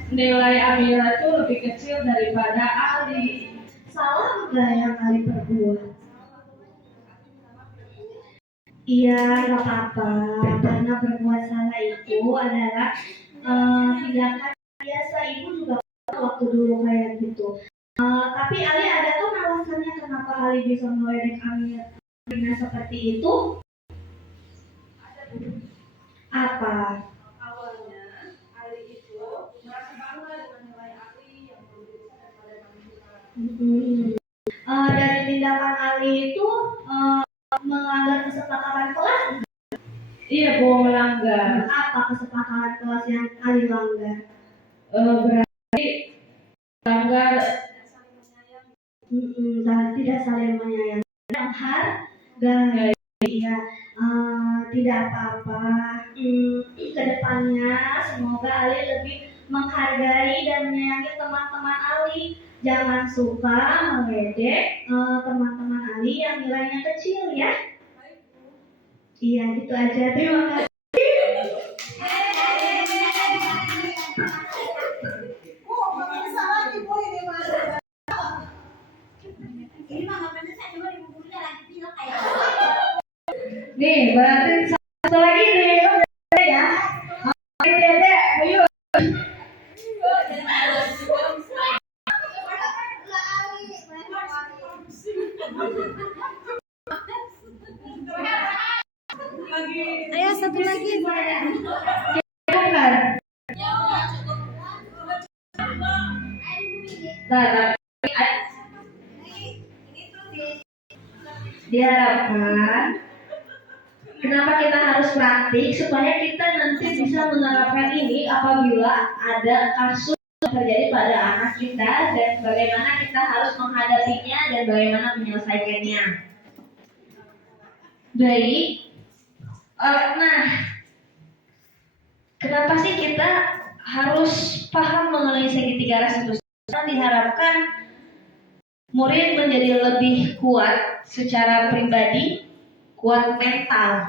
nilai Amira itu lebih kecil daripada Ali. Salah nggak yang Ali perbuat? Iya, nggak apa-apa. Karena berbuat salah itu adalah tindakan biasa. Ibu juga waktu dulu kayak gitu. Tapi Ali ada kan alasannya kenapa Ali bisa meledek Amina seperti itu? Apa? Awalnya Ali itu merasa bangga dengan nilai Ali yang lebih besar daripada kami. Dari tindakan Ali itu melanggar kesepakatan kelas. Iya Bu, melanggar. Apa kesepakatan kelas yang Ali langgar? Berarti melanggar Tidak saling menyayangi. Yang hargai. Ya, tidak apa-apa. Kedepannya semoga Ali lebih menghargai dan menyayangi teman-teman Ali. Jangan suka meledek teman-teman Ali yang nilainya kecil ya. Iya, gitu aja. Terima kasih. Nih, berarti satu lagi nih ya. Dede, ayo. Ayo satu lagi. Bukan. Diharapkan kenapa kita harus praktik supaya kita nanti bisa menerapkan ini apabila ada kasus yang terjadi pada anak kita dan bagaimana kita harus menghadapinya dan bagaimana menyelesaikannya. Baik. Nah, kenapa sih kita harus paham mengenai segitiga restitusi? Diharapkan murid menjadi lebih kuat secara pribadi, kuat mental.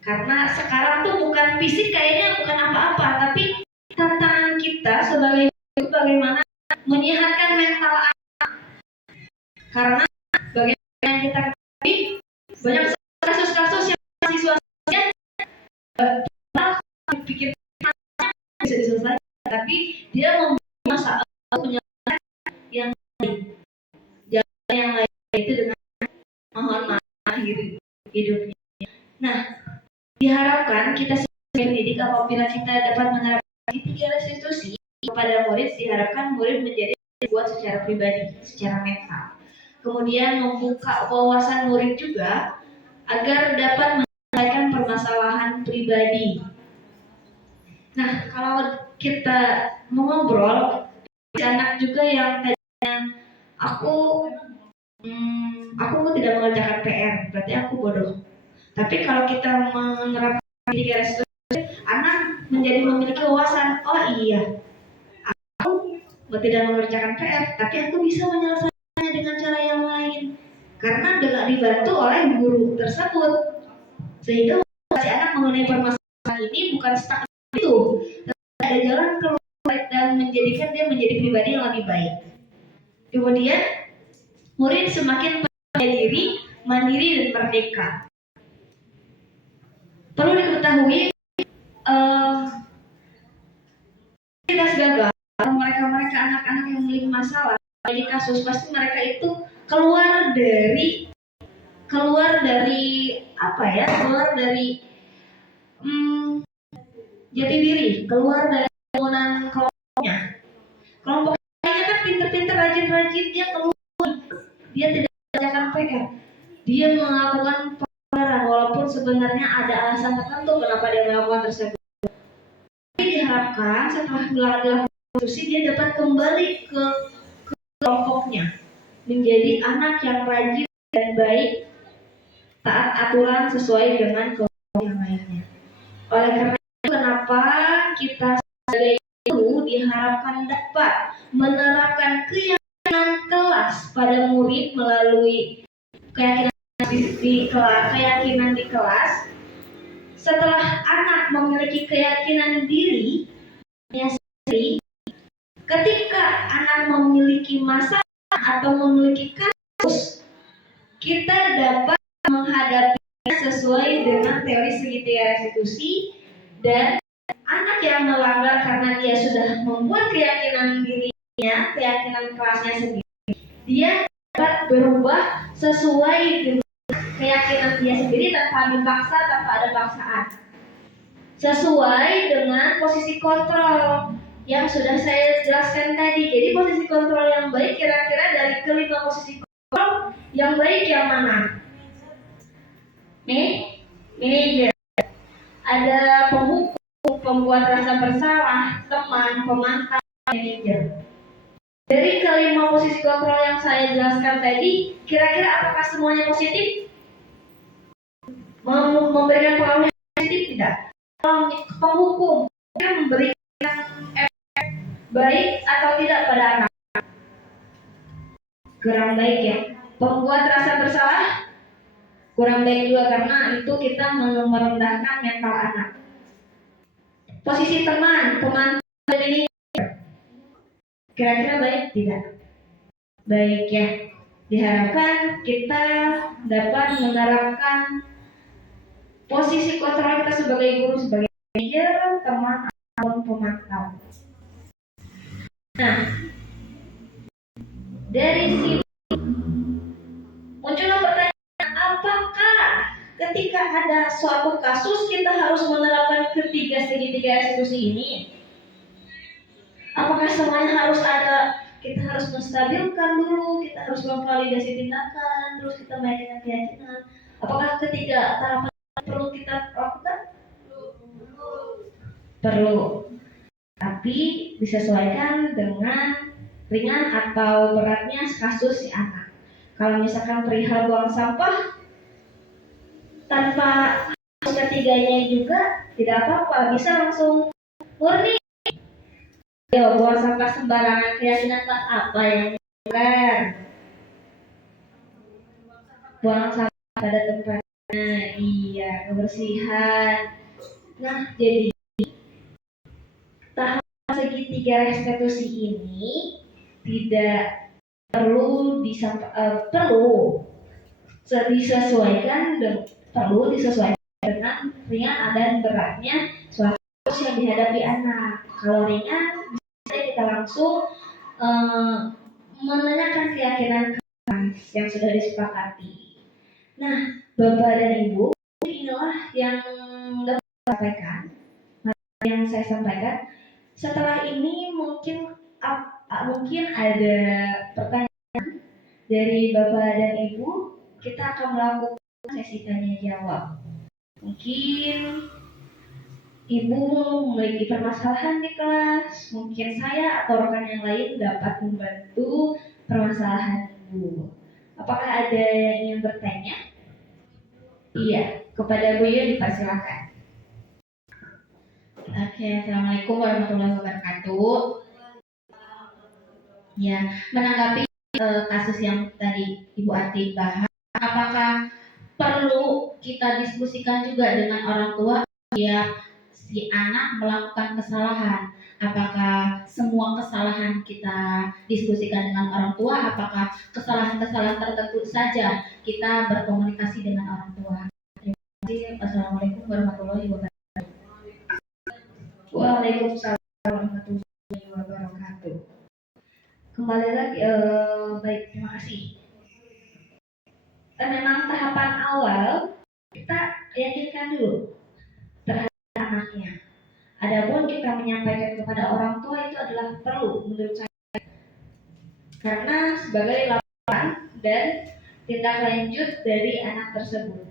Karena sekarang tuh bukan fisik kayaknya bukan apa-apa, tapi tantangan kita sebagai guru bagaimana menyehatkan mental anak. Karena bagaimana yang kita ketahui banyak kasus-kasus yang siswa tapi dia mempunyai masalah yang lain itu dengan mohon maaf akhiri hidupnya. Nah, diharapkan kita sebagai pendidik apabila kita dapat menerapkan tiga restitusi kepada murid, diharapkan murid menjadi dibuat secara pribadi, secara mental. Kemudian membuka wawasan murid juga agar dapat menyelesaikan permasalahan pribadi. Nah, kalau kita mengobrol, anak juga yang tadinya aku tidak mengerjakan PR, berarti aku bodoh. Tapi kalau kita menerapkan tiga restitusi, anak menjadi memiliki wawasan, oh iya, aku tidak mengerjakan PR, tapi aku bisa menyelesaikannya dengan cara yang lain, karena dengan dibantu oleh guru tersebut. Sehingga si anak mengenai permasalahan ini bukan stuck itu, tapi ada jalan keluar dan menjadikan dia menjadi pribadi yang lebih baik. Kemudian murid semakin percaya diri, mandiri dan merdeka. Perlu diketahui, kita gagal, mereka anak-anak yang memiliki masalah di kasus, pasti mereka itu keluar dari jati diri, keluar dari bangunan kelompoknya. Kelompoknya kan pinter-pinter, rajin-rajin, dia keluar, dia tidak mengerjakan PR, dia melakukan pelanggaran walaupun sebenarnya ada alasan tertentu kenapa dia melakukan tersebut. Tapi diharapkan setelah dilakukan restitusi dia dapat kembali ke kelompoknya, menjadi anak yang rajin dan baik, taat aturan sesuai dengan kelompok yang lainnya. Oleh karena itu, kenapa kita sebagai guru diharapkan dapat menerapkan keyakinan kelas pada murid melalui keyakinan di kelas. Setelah anak memiliki keyakinan dirinya sendiri, ketika anak memiliki masalah atau memiliki kasus, kita dapat menghadapinya sesuai dengan teori segitiga restitusi, dan anak yang melanggar karena dia sudah membuat keyakinan dirinya, keyakinan kelasnya sendiri, dia dapat berubah sesuai dengan keyakinan dia sendiri tanpa dipaksa, tanpa ada paksaan, sesuai dengan posisi kontrol yang sudah saya jelaskan tadi. Jadi posisi kontrol yang baik kira-kira dari kelima posisi kontrol yang baik yang mana? Manajer, ada penghukum, pembuat rasa bersalah, teman, pemantau, manajer. Dari kelima posisi kontrol yang saya jelaskan tadi, kira-kira apakah semuanya positif? Memberikan pengaruh yang positif tidak? Penghukum memberikan efek baik atau tidak pada anak? Kurang baik ya. Pembuat rasa bersalah kurang baik juga, karena itu kita merendahkan mental anak. Posisi teman, ini kira-kira baik tidak? Baik ya. Diharapkan kita dapat menerapkan posisi kontrol kita sebagai guru, sebagai manajer, teman, atau pemantau. Nah, dari sini muncullah pertanyaan, apakah ketika ada suatu kasus kita harus menerapkan ketiga segitiga restitusi ini? Apakah semuanya harus ada? Kita harus menstabilkan dulu, kita harus memvalidasi tindakan, terus kita meyakinkan keyakinan. Apakah ketiga tahapan perlu kita lakukan? Perlu. Tapi disesuaikan dengan ringan atau beratnya kasus si anak. Kalau misalkan perihal buang sampah tanpa ketiganya juga tidak apa-apa, bisa langsung murni. Yo, buang sampah sembarangan, keyakinan kelas apa yang benar? Buang sampah pada tempatnya, iya, kebersihan. Nah, jadi tahap segitiga restitusi ini tidak perlu disesuaikan dengan ringan dan beratnya suatu yang dihadapi anak. Kalau ringan, bisa kita langsung menanyakan keyakinan yang sudah disepakati. Nah, Bapak dan Ibu, inilah yang dapat saya sampaikan. Yang saya sampaikan. Setelah ini mungkin ada pertanyaan dari Bapak dan Ibu. Kita akan melakukan sesi tanya jawab. Mungkin Ibu memiliki permasalahan di kelas, mungkin saya atau rekan yang lain dapat membantu permasalahan Ibu. Apakah ada yang ingin bertanya? Iya, kepada Bu Yun dipersilakan. Oke, Assalamualaikum warahmatullahi wabarakatuh. Ya, menanggapi kasus yang tadi Ibu Ati bahas, apakah perlu kita diskusikan juga dengan orang tua ya si anak melakukan kesalahan? Apakah semua kesalahan kita diskusikan dengan orang tua? Apakah kesalahan-kesalahan tertentu saja kita berkomunikasi dengan orang tua? Terima kasih. Assalamualaikum warahmatullahi wabarakatuh. Waalaikumsalam warahmatullahi wabarakatuh. Kembali lagi, baik, terima kasih. Memang tahapan awal kita yakinkan dulu terhadap anaknya. Adapun kita menyampaikan kepada orang tua itu adalah perlu menurut saya, karena sebagai laporan dan tindak lanjut dari anak tersebut.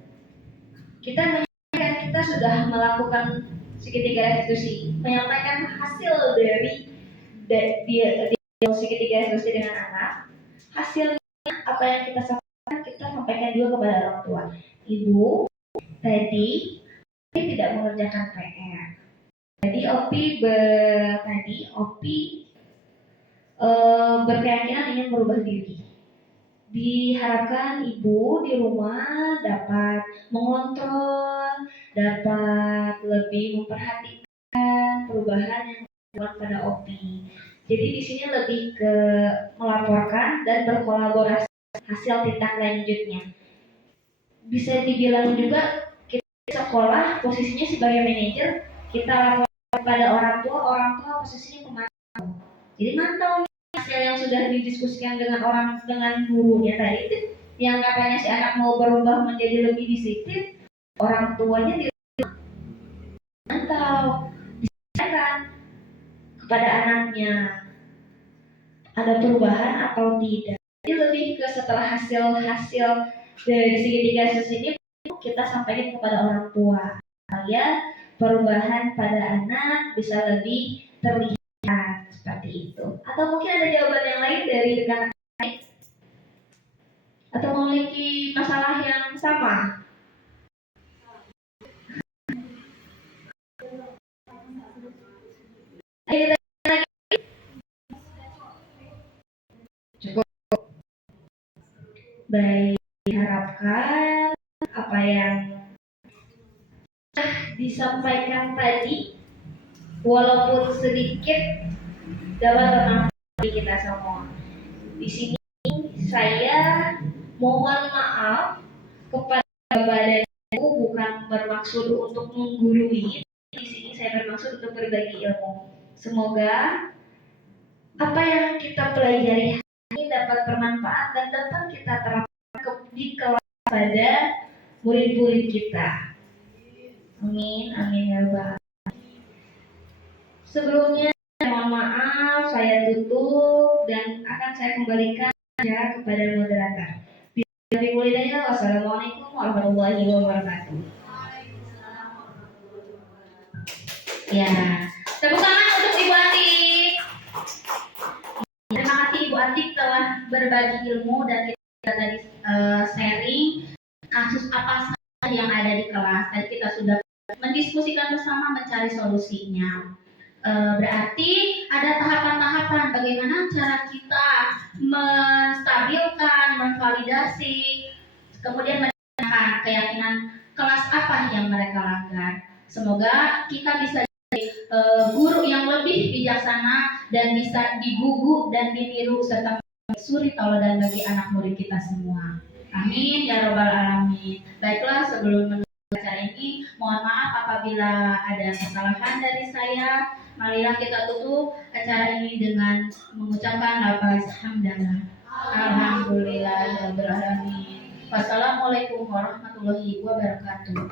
Kita menyampaikan kita sudah melakukan segitiga restitusi, menyampaikan hasil dari segitiga restitusi dengan anak. Hasilnya apa yang kita sampaikan juga kepada orang tua. Ibu, tadi tidak mengerjakan PR. Jadi Opi berkeyakinan ingin merubah diri. Diharapkan ibu di rumah dapat mengontrol, dapat lebih memperhatikan perubahan yang dilakukan pada Opi. Jadi di sini lebih ke melaporkan dan berkolaborasi hasil tindak lanjutnya. Bisa dibilang juga kita di sekolah posisinya sebagai manajer, kita laporkan kepada orang tua posisinya pemantau. Jadi mantau hasil yang sudah didiskusikan dengan gurunya tadi itu, yang katanya si anak mau berubah menjadi lebih disiplin, orang tuanya mantau, disampaikan kepada anaknya ada perubahan atau tidak. Jadi lebih ke setelah hasil dari segitiga restitusi ini kita sampaikan kepada orang tua supaya perubahan pada anak bisa lebih terlihat seperti itu. Atau mungkin ada jawaban yang lain dari rekan lain atau memiliki masalah yang sama. Cukup. Baik, diharapkan apa yang disampaikan tadi walaupun sedikit dapat bermanfaat bagi kita semua. Di sini saya mohon maaf kepada Bapak dan Ibu, bukan bermaksud untuk menggurui. Di sini saya bermaksud untuk berbagi ilmu. Semoga apa yang kita pelajari ini dapat bermanfaat dan dapat kita terapkan di kelas pada murid-murid kita. Amin, amin ya rabbal alamin. Sebelumnya mohon maaf, saya tutup dan akan saya kembalikan kepada moderator. Wassalamualaikum warahmatullahi wabarakatuh. Ya, tepuk tangan untuk Ibu Atik. Terima kasih Ibu Atik telah berbagi ilmu dan kita tadi sharing kasus apa saja yang ada di kelas. Tadi kita sudah mendiskusikan bersama mencari solusinya. Berarti ada tahapan-tahapan bagaimana cara kita menstabilkan, memvalidasi, kemudian menanyakan keyakinan kelas apa yang mereka langgar. Semoga kita bisa jadi guru yang lebih bijaksana dan bisa digugu dan ditiru serta suri tauladan bagi anak murid kita semua. Amin ya rabbal alamin. Baiklah, sebelum menutup acara ini Mohon maaf apabila ada kesalahan dari saya. Marilah kita tutup acara ini dengan mengucapkan lafaz hamdalah. Alhamdulillahirabbil alamin. Wassalamualaikum warahmatullahi wabarakatuh.